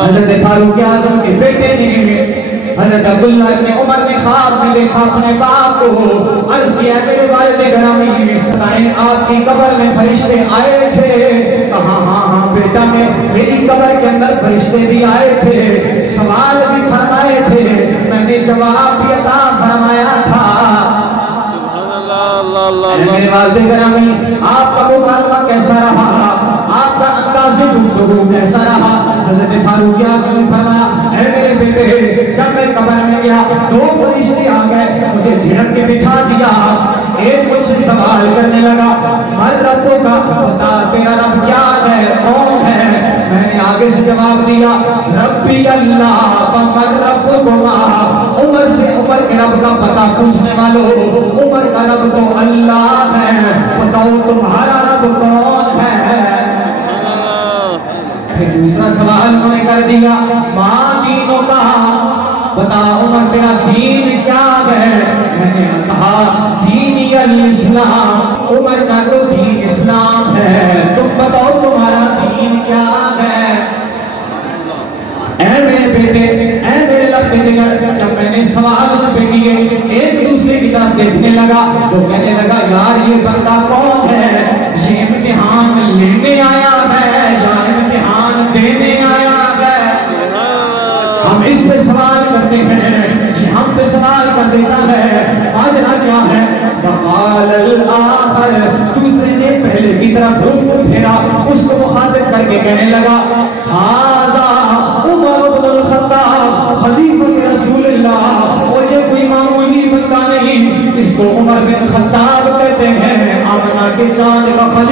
حضرت فاروق اعظم کے بیٹے نے حضرت عبداللہ ابن عمر نے خواب میں دیکھا اپنے باپ کو، عرض کیا میرے والد گرامی بتائیں آپ کی قبر میں فرشتے آئے تھے؟ کہا ہاں بیٹا میری قبر کے اندر فرشتے بھی آئے تھے، سوال بھی فرمائے تھے، میں نے جواب بھی عطا فرمایا تھا۔ میرے والد گرامی آپ کا مکالمہ کیسا رہا، آپ کا انداز گفتگو کیسا رہا؟ حضرت فاروق اعظم نے فرمایا اے میرے بیٹے جب میں قبر میں گیا دو فرشتے آ گئے، مجھے جھڑک کے بٹھا دیا، ایک مجھ سے سوال کرنے لگا من ربوں کا بتا تیرا رب کیا ہے کون ہے؟ میں نے آگے سے جواب دیا ربی اللہ ومن ربکما، عمر سے عمر کے رب کا پتہ پوچھنے والوں، عمر کا رب تو اللہ ہے، بتاؤ تمہارا رب کون ہے؟ پھر دوسرا سوال انہوں نے کر دیا ماں دینوں کا، بتا عمر تیرا دین کیا ہے؟ میں نے کہا دینی الاسلام، عمر کا تو دین اسلام ہے، تم بتاؤ تمہارا دین کیا ہے؟ اے میرے بیٹے اے میرے لب جگر، جب میں نے سوال ان پہ کیے ایک دوسرے کی طرف دیکھنے لگا تو کہنے لگا یار یہ بندہ کون ہے؟ یہ امتحان لینے آیا ہے یا امتحان دینے آیا ہے؟ ہم اس پہ سوال کرتے ہیں، یہ ہم پہ سوال کر دیتا ہے، ماجرا کیا ہے؟ وقال الآخر، دوسرے نے پہلے کی طرف رخ پھیرا، اس کو مخاطب کر کے کہنے لگا ھذا عمر بن الخطاب خلیفۃ رسول اللہ، اور یہ کوئی معمولی بندہ نہیں، اس کو عمر بن خطاب کہتے ہیں، آمنہ کے چاند کا خلیفہ